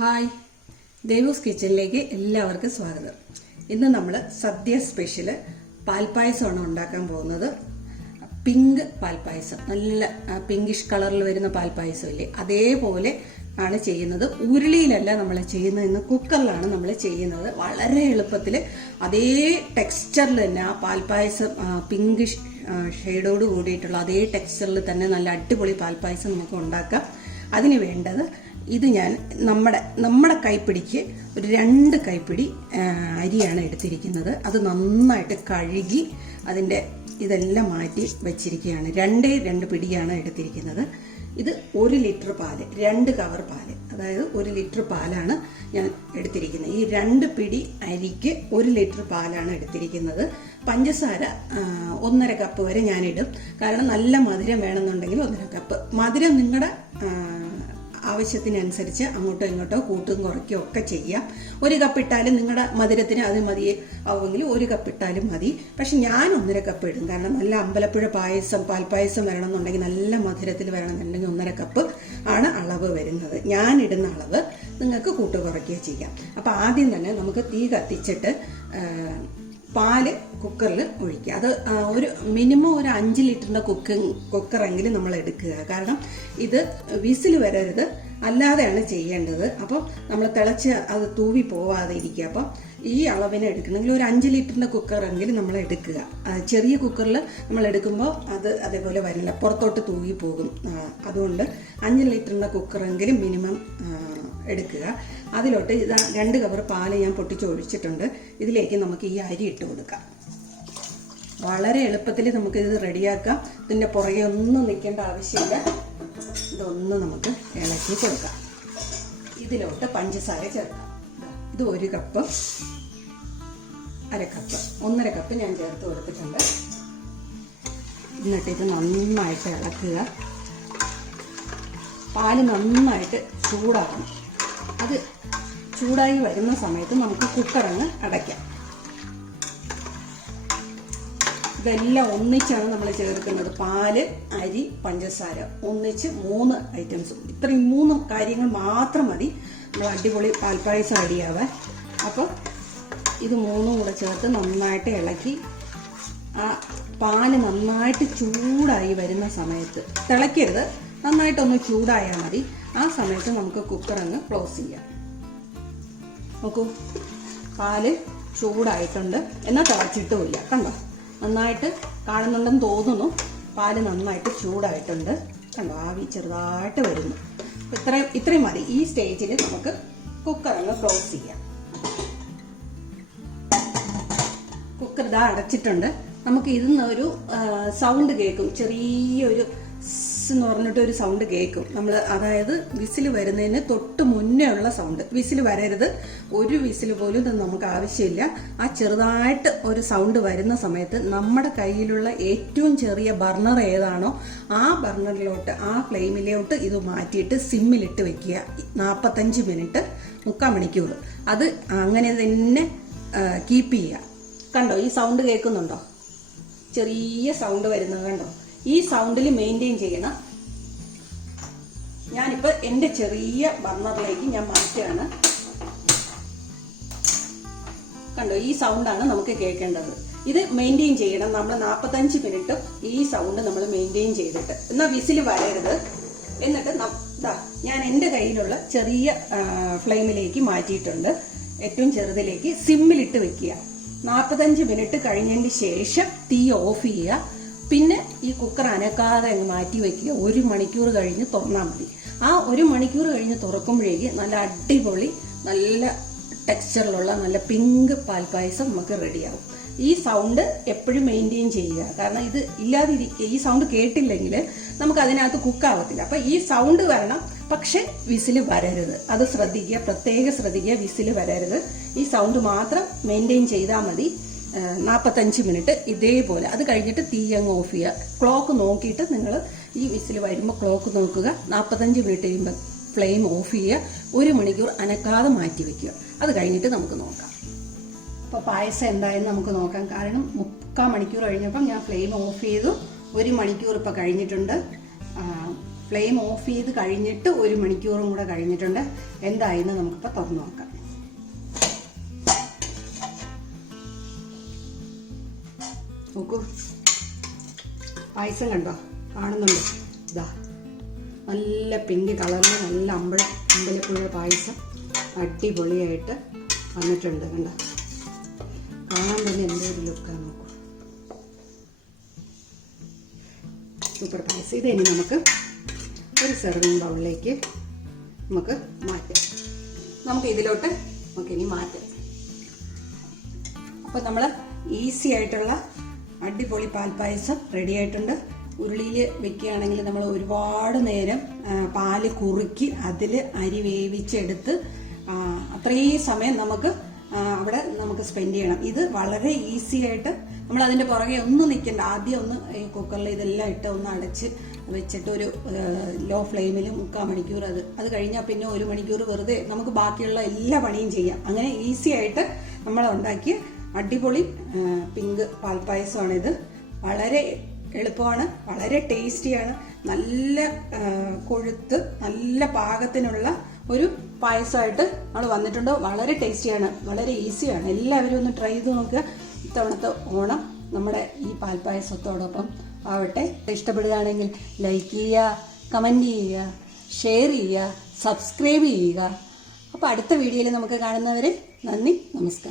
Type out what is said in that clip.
Hi, ദേവൂസ് കിച്ചണിലേക്ക് എല്ലാവർക്കും സ്വാഗതം. ഇന്ന് നമ്മൾ സദ്യ സ്പെഷ്യൽ പാൽപ്പായസമാണ് ഉണ്ടാക്കാൻ പോകുന്നത്. പിങ്ക് പാൽപ്പായസം, നല്ല പിങ്കിഷ് കളറിൽ വരുന്ന പാൽപ്പായസം ഇല്ലേ, അതേപോലെ ആണ് ചെയ്യുന്നത്. ഉരുളിയിലല്ല നമ്മൾ ചെയ്യുന്നത്, ഇന്ന് കുക്കറിലാണ് നമ്മൾ ചെയ്യുന്നത്. വളരെ എളുപ്പത്തിൽ അതേ ടെക്സ്ചറിൽ തന്നെ ആ പാൽപ്പായസം പിങ്കിഷ് ഷെയ്ഡോട് കൂടിയിട്ടുള്ള അതേ ടെക്സ്ചറിൽ തന്നെ നല്ല അടിപൊളി പാൽപ്പായസം നമുക്ക് ഉണ്ടാക്കാം. അതിന് വേണ്ടത് ഇത് ഞാൻ നമ്മുടെ കൈപ്പിടിക്ക് ഒരു 2 കൈപ്പിടി അരിയാണ് എടുത്തിരിക്കുന്നത്. അത് നന്നായിട്ട് കഴുകി അതിൻ്റെ ഇതെല്ലാം മാറ്റി വെച്ചിരിക്കുകയാണ്. 2 പിടിയാണ് എടുത്തിരിക്കുന്നത്. ഇത് 1 ലിറ്റർ പാല്, 2 കവർ പാല്, അതായത് 1 ലിറ്റർ പാലാണ് ഞാൻ എടുത്തിരിക്കുന്നത്. ഈ 2 പിടി അരിക്ക് 1 ലിറ്റർ പാലാണ് എടുത്തിരിക്കുന്നത്. പഞ്ചസാര 1.5 കപ്പ് വരെ ഞാനിടും. കാരണം നല്ല മധുരം വേണമെന്നുണ്ടെങ്കിൽ 1.5 കപ്പ്. മധുരം നിങ്ങളുടെ ആവശ്യത്തിനനുസരിച്ച് അങ്ങോട്ടോ ഇങ്ങോട്ടോ കൂട്ടും കുറയ്ക്കുകയോ ഒക്കെ ചെയ്യാം. 1 കപ്പ് ഇട്ടാലും നിങ്ങളുടെ മധുരത്തിന് അത് മതി ആവുമെങ്കിൽ 1 കപ്പ് ഇട്ടാലും മതി. പക്ഷെ ഞാൻ 1.5 കപ്പ് ഇടും. കാരണം നല്ല അമ്പലപ്പുഴ പാൽപ്പായസം വരണമെന്നുണ്ടെങ്കിൽ, നല്ല മധുരത്തിൽ വരണമെന്നുണ്ടെങ്കിൽ 1.5 കപ്പ് ആണ് അളവ് വരുന്നത്. ഞാൻ ഇടുന്ന അളവ് നിങ്ങൾക്ക് കൂട്ടു കുറയ്ക്കുകയോ ചെയ്യാം. അപ്പം ആദ്യം തന്നെ നമുക്ക് തീ കത്തിച്ചിട്ട് പാല് കുക്കറിൽ ഒഴിക്കുക. അത് മിനിമം ഒരു 5 ലിറ്ററിൻ്റെ കുക്കറെങ്കിലും നമ്മൾ എടുക്കുക. കാരണം ഇത് വിസിൽ വരരുത്, അല്ലാതെയാണ് ചെയ്യേണ്ടത്. അപ്പം നമ്മൾ തിളച്ച് അത് തൂവി പോവാതെ ഇരിക്കുക. അപ്പം ഈ അളവിനെ എടുക്കണമെങ്കിൽ ഒരു 5 ലിറ്ററിൻ്റെ കുക്കറെങ്കിലും നമ്മൾ എടുക്കുക. ചെറിയ കുക്കറിൽ നമ്മൾ എടുക്കുമ്പോൾ അത് അതേപോലെ വരില്ല, പുറത്തോട്ട് തൂവി പോകും. അതുകൊണ്ട് 5 ലിറ്ററിൻ്റെ കുക്കറെങ്കിലും മിനിമം എടുക്കുക. അതിലോട്ട് 2 കവർ പാല് ഞാൻ പൊട്ടിച്ചൊഴിച്ചിട്ടുണ്ട്. ഇതിലേക്ക് നമുക്ക് ഈ അരി ഇട്ട് കൊടുക്കാം. വളരെ എളുപ്പത്തിൽ നമുക്കിത് റെഡിയാക്കാം. ഇതിൻ്റെ പുറകെ ഒന്നും നിൽക്കേണ്ട ആവശ്യമില്ല. ഇതൊന്ന് നമുക്ക് ഇളക്കി കൊടുക്കാം. ഇതിലോട്ട് പഞ്ചസാര ചേർക്കാം. ഇത് 1 കപ്പ്, 1/2 കപ്പ്, 1.5 കപ്പ് ഞാൻ ചേർത്ത് കൊടുത്തിട്ടുണ്ട്. എന്നിട്ട് ഇത് നന്നായിട്ട് ഇളക്കുക. പാല് നന്നായിട്ട് ചൂടാകണം. അത് ചൂടായി വരുന്ന സമയത്ത് നമുക്ക് കുക്കറങ്ങ് അടയ്ക്കാം. ഇതെല്ലാം ഒന്നിച്ചാണ് നമ്മൾ ചേർക്കുന്നത്. പാല്, അരി, പഞ്ചസാര ഒന്നിച്ച് 3 ഐറ്റംസും. ഇത്രയും 3 കാര്യങ്ങൾ മാത്രം മതി നമ്മൾ അടിപൊളി പാൽപ്പായസം റെഡിയാവാൻ. അപ്പോൾ ഇത് 3ഉം കൂടെ ചേർത്ത് നന്നായിട്ട് ഇളക്കി ആ പാല് നന്നായിട്ട് ചൂടായി വരുന്ന സമയത്ത്, തിളയ്ക്കരുത്, നന്നായിട്ടൊന്ന് ചൂടായാൽ മതി. ആ സമയത്ത് നമുക്ക് കുക്കറങ്ങ് ക്ലോസ് ചെയ്യാം. നോക്കൂ, പാല് ചൂടായിട്ടുണ്ട്, എന്നാൽ തിളച്ചിട്ടുമില്ല. കണ്ടോ, നന്നായിട്ട് കാണുന്നുണ്ടെന്ന് തോന്നുന്നു. പാല് നന്നായിട്ട് ചൂടായിട്ടുണ്ട്. കണ്ടോ, ആവി ചെറുതായിട്ട് വരുന്നു. ഇത്രയും മതി. ഈ സ്റ്റേജിൽ നമുക്ക് കുക്കറങ്ങ് ക്ലോസ് ചെയ്യാം. കുക്കർ ഇതാ അടച്ചിട്ടുണ്ട്. നമുക്ക് ഇതിന്ന് ഒരു സൗണ്ട് കേൾക്കും, ചെറിയൊരു എന്ന് പറഞ്ഞിട്ട് ഒരു സൗണ്ട് കേൾക്കും. നമ്മൾ അതായത് വിസിൽ വരുന്നതിന് തൊട്ട് മുന്നേ ഉള്ള സൗണ്ട്. വിസിൽ വരരുത്, ഒരു വിസിൽ പോലും നമുക്ക് ആവശ്യമില്ല. ആ ചെറുതായിട്ട് ഒരു സൗണ്ട് വരുന്ന സമയത്ത് നമ്മുടെ കയ്യിലുള്ള ഏറ്റവും ചെറിയ ബർണർ ഏതാണോ ആ ബർണറിലോട്ട്, ആ ഫ്ലെയിമിലോട്ട് ഇത് മാറ്റിയിട്ട് സിമ്മിലിട്ട് വെക്കുക. 45 മിനിറ്റ്, 3/4 മണിക്കൂർ അത് അങ്ങനെ തന്നെ കീപ്പ് ചെയ്യുക. കണ്ടോ, ഈ സൗണ്ട് കേൾക്കുന്നുണ്ടോ? ചെറിയ സൗണ്ട് വരുന്നത് കണ്ടോ? ഈ സൗണ്ടിൽ മെയിൻറ്റെയിൻ ചെയ്യണം. ഞാനിപ്പോൾ എൻ്റെ ചെറിയ ബർണറിലേക്ക് ഞാൻ മാറ്റുകയാണ്. കണ്ടോ, ഈ സൗണ്ടാണ് നമുക്ക് കേൾക്കേണ്ടത്. ഇത് മെയിൻറ്റെയിൻ ചെയ്യണം. നമ്മൾ 45 മിനിറ്റ് ഈ സൗണ്ട് നമ്മൾ മെയിൻറ്റെയിൻ ചെയ്തിട്ട്, എന്നാൽ വിസിൽ വരരുത്. എന്നിട്ട് ഞാൻ എൻ്റെ കയ്യിലുള്ള ചെറിയ ഫ്ലെയിമിലേക്ക് മാറ്റിയിട്ടുണ്ട്. ഏറ്റവും ചെറുതിലേക്ക് സിമ്മിലിട്ട് വെക്കുക. 45 മിനിറ്റ് കഴിഞ്ഞതിന് ശേഷം തീ ഓഫ് ചെയ്യുക. പിന്നെ ഈ കുക്കർ അനക്കാതെ അങ്ങ് മാറ്റി വയ്ക്കുക. 1 മണിക്കൂർ കഴിഞ്ഞ് തുറന്നാൽ മതി. ആ 1 മണിക്കൂർ കഴിഞ്ഞ് തുറക്കുമ്പോഴേക്ക് നല്ല അടിപൊളി, നല്ല ടെക്സ്ചറിലുള്ള നല്ല പിങ്ക് പാൽപ്പായസം നമുക്ക് റെഡിയാവും. ഈ സൗണ്ട് എപ്പോഴും മെയിൻറ്റെയിൻ ചെയ്യുക. കാരണം ഇത് ഇല്ലാതിരിക്കുക, ഈ സൗണ്ട് കേട്ടില്ലെങ്കിൽ നമുക്ക് അതിനകത്ത് കുക്കാവത്തില്ല. അപ്പം ഈ സൗണ്ട് വരണം, പക്ഷെ വിസിൽ വരരുത്. അത് ശ്രദ്ധിക്കുക, പ്രത്യേകം ശ്രദ്ധിക്കുക. വിസിൽ വരരുത്. ഈ സൗണ്ട് മാത്രം മെയിൻറ്റെയിൻ ചെയ്താൽ മതി. 45 മിനിറ്റ് ഇതേപോലെ. അത് കഴിഞ്ഞിട്ട് തീ അങ്ങ് ഓഫ് ചെയ്യുക. ക്ലോക്ക് നോക്കിയിട്ട് നിങ്ങൾ ഈ വിസിൽ വരുമ്പോൾ ക്ലോക്ക് നോക്കുക. 45 മിനിറ്റ് കഴിയുമ്പോൾ ഫ്ലെയിം ഓഫ് ചെയ്യുക. 1 മണിക്കൂർ അനക്കാതെ മാറ്റി വയ്ക്കുക. അത് കഴിഞ്ഞിട്ട് നമുക്ക് നോക്കാം. അപ്പോൾ പായസം എന്തായെന്ന് നമുക്ക് നോക്കാം. കാരണം 3/4 മണിക്കൂർ കഴിഞ്ഞപ്പം ഞാൻ ഫ്ലെയിം ഓഫ് ചെയ്തു. 1 മണിക്കൂർ ഇപ്പോൾ കഴിഞ്ഞിട്ടുണ്ട്. ഫ്ലെയിം ഓഫ് ചെയ്ത് കഴിഞ്ഞിട്ട് 1 മണിക്കൂറും കൂടെ കഴിഞ്ഞിട്ടുണ്ട്. എന്തായെന്ന് നമുക്കിപ്പോൾ തുറന്നു നോക്കാം. നോക്കൂ, പായസം കണ്ടോ, കാണുന്നുണ്ടോ? ഇതാ നല്ല പിങ്ക് കളറിൽ നല്ല അമ്പലപ്പുഴ പായസം അടിപൊളിയായിട്ട് വന്നിട്ടുണ്ട്. കണ്ടോ, കാണാൻ തന്നെ എന്തൊരു ലുക്കാണ്. നോക്കൂ, സൂപ്പർ പായസം. ഇതിനി നമുക്ക് ഒരു സെർവിങ് ബൗളിലേക്ക് നമുക്ക് മാറ്റാം. നമുക്ക് ഇതിലോട്ട് ഇനി മാറ്റാം. അപ്പോൾ നമ്മൾ ഈസി ആയിട്ടുള്ള അടിപൊളി പാൽപ്പായസം റെഡി ആയിട്ടുണ്ട്. ഉരുളിയിൽ വെക്കുകയാണെങ്കിൽ നമ്മൾ ഒരുപാട് നേരം പാല് കുറുക്കി അതിൽ അരി വേവിച്ചെടുത്ത് അത്രയും സമയം നമുക്ക് അവിടെ നമുക്ക് സ്പെൻഡ് ചെയ്യണം. ഇത് വളരെ ഈസി ആയിട്ട് നമ്മൾ അതിൻ്റെ പുറകെ ഒന്നും നിൽക്കണ്ട. ആദ്യം ഒന്ന് ഈ കുക്കറിൽ ഇതെല്ലാം ഇട്ട് ഒന്ന് അടച്ച് വെച്ചിട്ട് ഒരു ലോ ഫ്ലെയിമിൽ 3/4 മണിക്കൂർ അത് കഴിഞ്ഞാൽ പിന്നെ 1 മണിക്കൂർ വെറുതെ നമുക്ക് ബാക്കിയുള്ള എല്ലാ പണിയും ചെയ്യാം. അങ്ങനെ ഈസി ആയിട്ട് നമ്മൾ ഉണ്ടാക്കിയ അടിപൊളി പിങ്ക് പാൽപ്പായസമാണിത്. വളരെ എളുപ്പമാണ്, വളരെ ടേസ്റ്റിയാണ്, നല്ല കൊഴുത്ത് നല്ല പാകത്തിനുള്ള ഒരു പായസമായിട്ട് നമ്മൾ വന്നിട്ടുണ്ട്. വളരെ ടേസ്റ്റിയാണ്, വളരെ ഈസിയാണ്. എല്ലാവരും ഒന്ന് ട്രൈ ചെയ്ത് നോക്കുക. ഇത്തവണത്തെ ഓണം നമ്മുടെ ഈ പാൽപ്പായസത്തോടൊപ്പം ആവട്ടെ. ഇഷ്ടപ്പെടുകയാണെങ്കിൽ ലൈക്ക് ചെയ്യുക, കമൻറ്റ് ചെയ്യുക, ഷെയർ ചെയ്യുക, സബ്സ്ക്രൈബ് ചെയ്യുക. അപ്പോൾ അടുത്ത വീഡിയോയിൽ നമുക്ക് കാണുന്നവരെ നന്ദി, നമസ്കാരം.